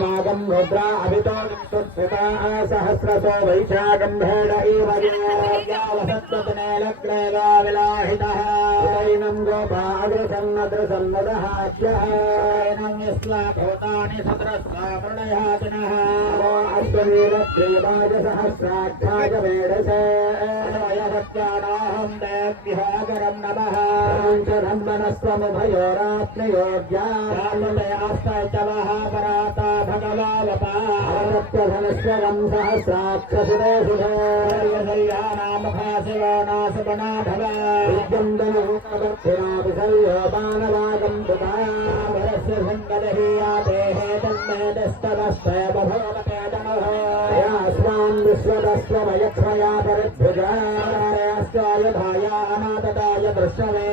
मागं रुद्रा अभितो सहस्रसो वैशाखं भेड इव वसत्वतने लग्नेगा विलाहितः ऐनं गोपाग्रसन्नद्रसन्नदहाद्यः ऐनं यस्लाभूतानि सद्रस्वा प्रणयातिनः अश्वनीलक्रीवाय सहस्राख्याय मेढसे वयसत्यानाहं देव्यहागरं नमः पञ्चधन्वनस्त्वमुभयोरात्मयोग्यास्तैतवः पराता भगवावपारत्यधनस्वरं सहस्राक्षसुरेशुभैर्यशय्यानामखाशिवानासुगुणा भवा विद्यन्दनोकदक्षिणाभिसर्योपानवागं पुतामरस्य सङ्गदहीयातेः तन्मेदस्तवस्तय बभोवते तनुः यास्वान् विश्वदस्वमयक्ष्मया परिभुजायास्वाय धायानातताय दृश्यमे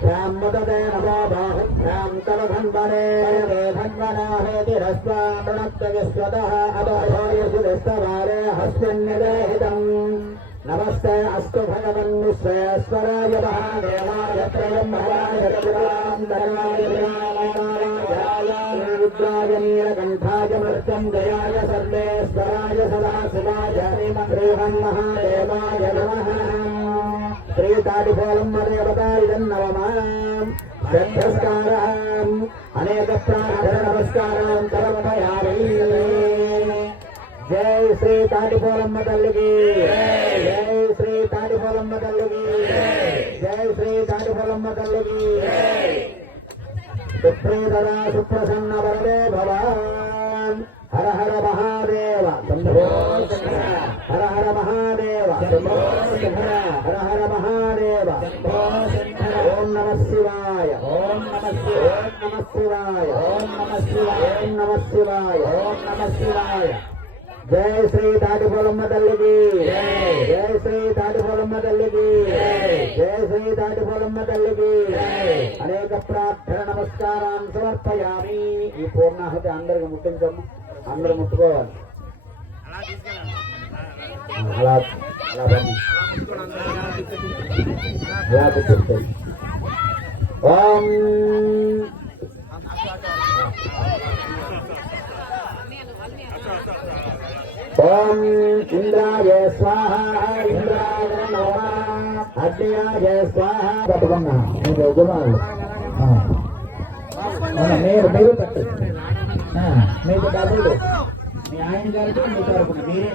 भ्यां मुदते नमो बाहुभ्यां तव धन्वने धन्वनाहेतिरस्वा प्रणत्य विश्वतः अदोयसुस्तवारे हस्यन्निदेहितम् नमस्ते अस्तु भगवन् विश्वेश्वराय महादेवाय त्रयं भवाय चतुरान्तराय रुद्राय नीलकण्ठाय मर्त्यं जयाय सर्वेश्वराय सदाशिवाय श्रीमन्महादेवाय नमः श्रीताटिफलं मर्यवतारिजन्नवमाम् श्रद्धस्कारम् अनेक प्रार्थना नमस्कारान् समर्पयामि जय श्री ताटिफलम्म तल्लिकी जय श्री ताटिफलम्म तल्लिकी जय श्री ताटिफलम्म तल्लिकी सुप्रीतरा सुप्रसन्न वरदे भवान् हर हर महादेव हर हर महादेव हर हर महादेव ओम नमः शिवाय ओम नमः शिवाय ओम नमः शिवाय ओम नमः शिवाय ओम नमः शिवाय जय श्री ताटिफलम्म तल्लिकी जय श्री ताटिफलम्म तल्लिकी जय श्री ताटिफलम्म तल्लिकी అనేక ప్రార్థన నమస్కారాన్ని సమర్పయామి ఈ పూర్ణాహుతి అందరికి ముట్టించము అందరూ ముట్టుకోవాలి అలా అలా ఓం ओम इंद्राय स्वाहा इंद्राय नमः अग्नियाय स्वाहा पटवन्ना మీరు యజమానులు మీరు పెట్టండి మీకు డబ్బులు మీ ఆయన గారికి మీ తరపున మీరే